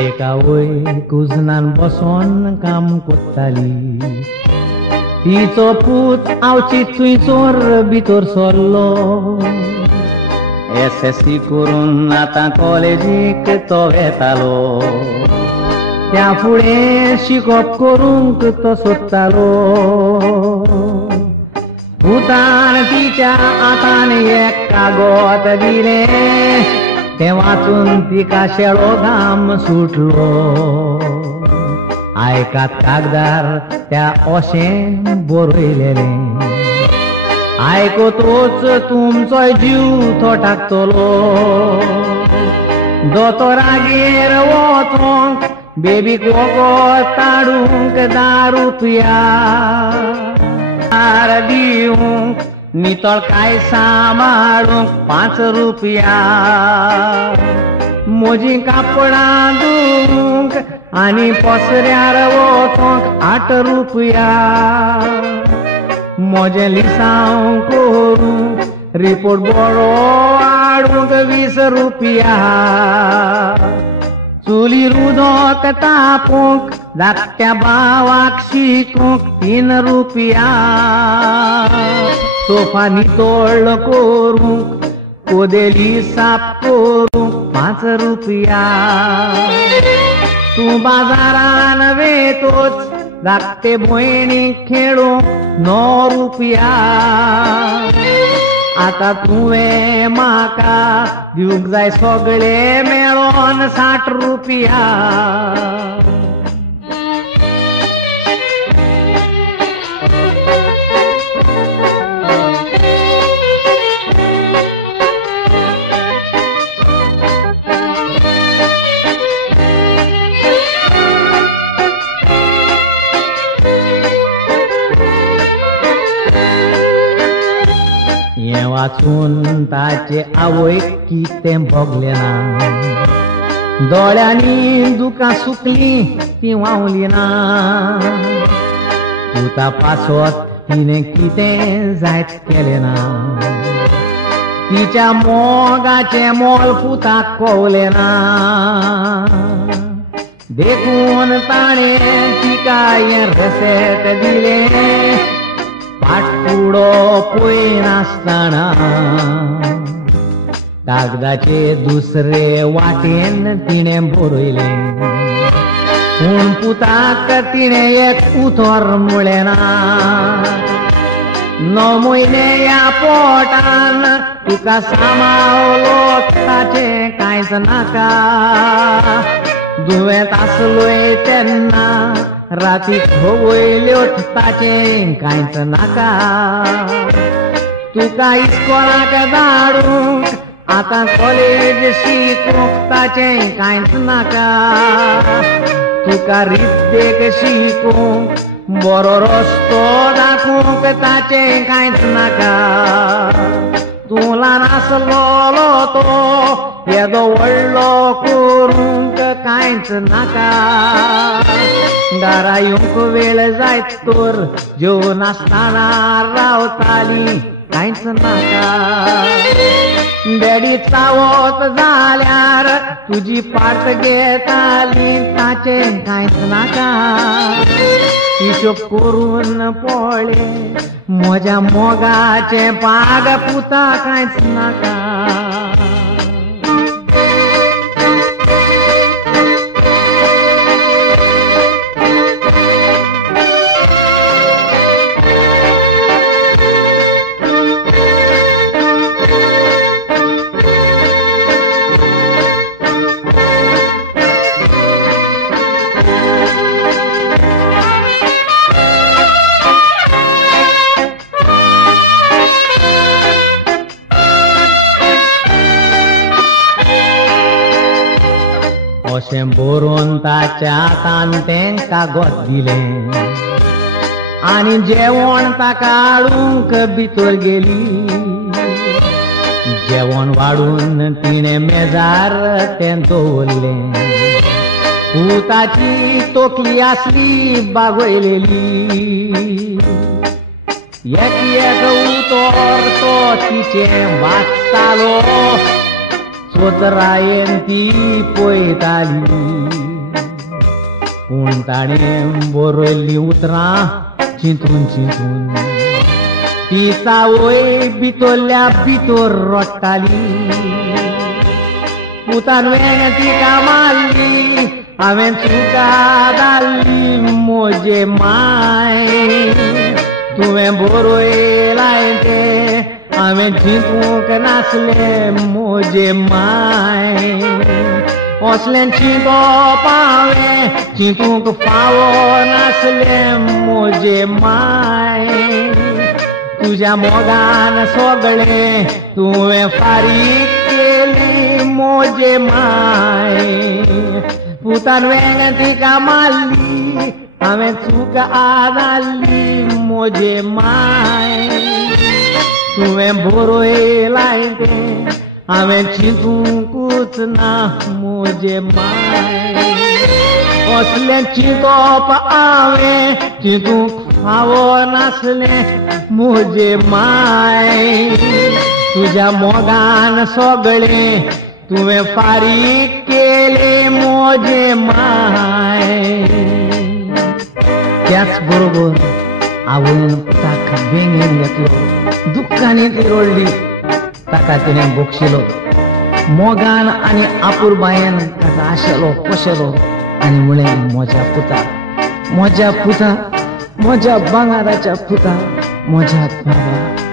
एका वय कुजनान बसोन काम कोत्ताली तिचो पूत आवची थंयचोर भितर सरलो SSC करून आतां कॉलेजीक तो येतालो त्या फुडें शिकप करूंक तो सोदतालो भुतान तिच्या हातान एक कागद दिलें तें वाचून तिका शेळो घाम सुटलो आयकात कागदार त्या अशें बरयलेलें आयकतोच तुमचो जीव थोटाकतलो दोतोरागेर वचोंक बेबीक वखद काडूंक 10 रुपया दिवंक नितळ काय सांबाळूंक 5 रुपया म्हजी कापडां धुवंक आनी पसऱ्यार वचोंक 8 रुपया म्हजें लिसांव करूंक रिपोर्ट बरो हाडूंक 20 रुपया चुलीर उदक तापोवंक धाकट्या भावाक शिकोवंक 3 रुपया सोफा नितळ करूंक कोदेली साफ करूंक 5 रुपया तूं बाजारान वेतोच धाकटे भयणीक खेळूंक 9 रुपया आतां तुवें म्हाका दिवंक जाय सगळे मेळोन 60 रुपया हें वाचून ताचे आवयक कितें भोगलें ना दोळ्यांनी दुकां सुकलीं ती व्हांवली ना पुता पासत तिणें कितें जायत केलें ना तिच्या मोगाचें मोल पुताक कळलें ना देखून ताणें तिका हें रेसेट दिलें पाटकुडो पळयनासतना कागदाचे दुसरे वाटेन तिणें बरयलें पूण पुताक तिणें एक उतर म्हळें ना 9 म्हयने ह्या पोटान तुका सांबाळलो ताचें कांयच नाका दुयेंत आसलोय तेन्ना राती खवयल्यो ताचें कांयच नाका तुका इस्कोलाक धाडूंक आतां कॉलेज शिकूंक ताचें कांयच नाका तुका रिद्देक शिकूंक बरो रस्तो दाखोवंक ताचें कांयच नाका तूं ल्हान आसलोलो तो येदो व्हडलो करूंक कांयच नाका दारा येवंक वेळ जायत तर जेवनासतना रावताली कांयच नाका बेडी चावत जाल्यार तुजी पाट घेताली ताचें कांयच नाका हिशोब करून पळय म्हज्या मोगाचें पाग पुता कांयच नाका अशें बरोवन ताच्या हातान तें कागद दिलें आनी जेवण ताका हाडूंक भितर गेली जेवण वाडून तिणे मेजार तें दवरलें पुताची तोकली आसली बागयलेली एक उतर तो तिचें वाचतालो चोतरायेन ती पळयताली पूण ताणें बरयल्लीं उतरां चिंतून चिंतून ती सावय भितरल्या भितर रडटाली पुतान वेंग तिका मारली हांवें चुका घाल्ली म्हजे माय तुवें बरयलां तें हांवें चिंतूंक नासलें म्हजे माय असलें चिंतप हांवें चिंतूंक फावो नासलें म्हजे माय तुज्या मोगान सगळें तुवें फारीक केली म्हजे माय पुतान वेंग तिका मारली हांवें चूक आदारली म्हजे माय तुवें बरयलां तें हांवें चिंतूंकूच ना म्हजे माय असलें चिंतप हांवें चिंतूंक फावो नासलें म्हजे माय तुज्या मोगान सगळें तुवें फारीक केलें म्हजे माय त्याच बरोबर आवयन पुताक बेंगेन घेतलो दुख्खांनी ती रडली ताका तिणें बोक्षिलो मोगान आनी आपुरबायेन ताका आशेलो पोशेलो आनी म्हळें म्हज्या पुता म्हज्या भांगराच्या पुता म्हज्या बाबा